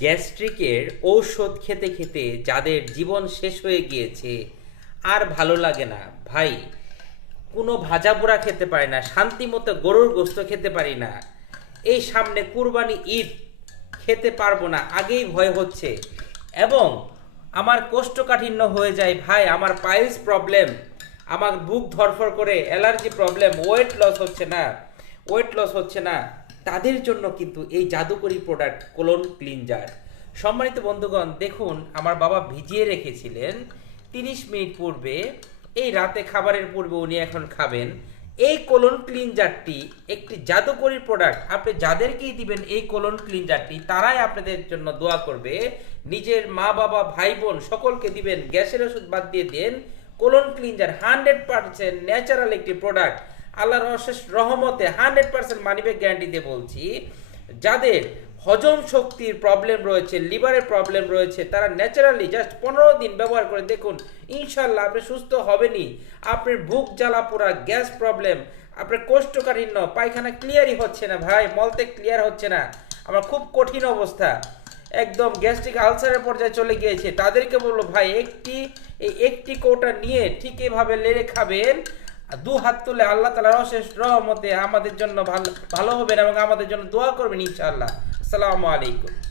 গ্যাস্ট্রিকের ঔষধ খেতে খেতে যাদের জীবন শেষ হয়ে গিয়েছে, আর ভালো লাগে না। ভাই, কোনো ভাজা পোড়া খেতে পারি না, শান্তি মতো গরুর গোস্ত খেতে পারি না। এই সামনে কুরবানি ঈদ, খেতে পারব না, আগেই ভয় হচ্ছে। এবং আমার কোষ্ঠকাঠিন্য হয়ে যায়, ভাই, আমার পাইলস প্রবলেম, আমার বুক ধরফর করে, অ্যালার্জি প্রবলেম, ওয়েট লস হচ্ছে না, ওয়েট লস হচ্ছে না। তাদের জন্য কিন্তু এই জাদুকরি প্রোডাক্ট কোলন ক্লিনজার সম্মানিত বন্ধুগণ, দেখুন, আমার বাবা ভিজিয়ে রেখেছিলেন তিরিশ মিনিট পূর্বে। এই রাতে খাবারের পূর্বে উনি এখন খাবেন। এই কোলন ক্লিনজারটি একটি জাদুকরি প্রোডাক্ট আপনি যাদেরকেই দিবেন এই কোলন ক্লিনজারটি তারাই আপনাদের জন্য দোয়া করবে। নিজের মা বাবা, ভাই বোন সকলকে দিবেন, গ্যাসের ওষুধ বাদ দিয়ে দেন। Colon cleanser hundred percent natural একটি প্রোডাক্ট আল্লাহর অশেষ রহমতে হান্ড্রেড পার্সেন্ট মানিব্যাগ গ্যারান্টি দিয়ে বলছি, যাদের হজম শক্তির প্রবলেম রয়েছে লিভারের প্রবলেম রয়েছে, তারা ন্যাচারালি জাস্ট পনেরো দিন ব্যবহার করে দেখুন ইনশাল্লাহ আপনি সুস্থ হবেনই। আপনার বুক জ্বালা পোড়া, গ্যাস প্রবলেম আপনার কোষ্ঠকাঠিন্য, পায়খানা ক্লিয়ারই হচ্ছে না ভাই মলতে ক্লিয়ার হচ্ছে না। আমার খুব কঠিন অবস্থা। একদম গ্যাস্ট্রিক আলসারের পর্যায়ে চলে গিয়েছে। তাদেরকে বলল, ভাই, একটি, এই একটি কৌটা নিয়ে ঠিক এভাবে লেড়ে খাবেন দু হাত তুলে আল্লাহ তালা অশেষ রহমতে আমাদের জন্য ভালো ভালো হবেন এবং আমাদের জন্য দোয়া করবেন ইনশাআল্লাহ। আসসালামু আলাইকুম।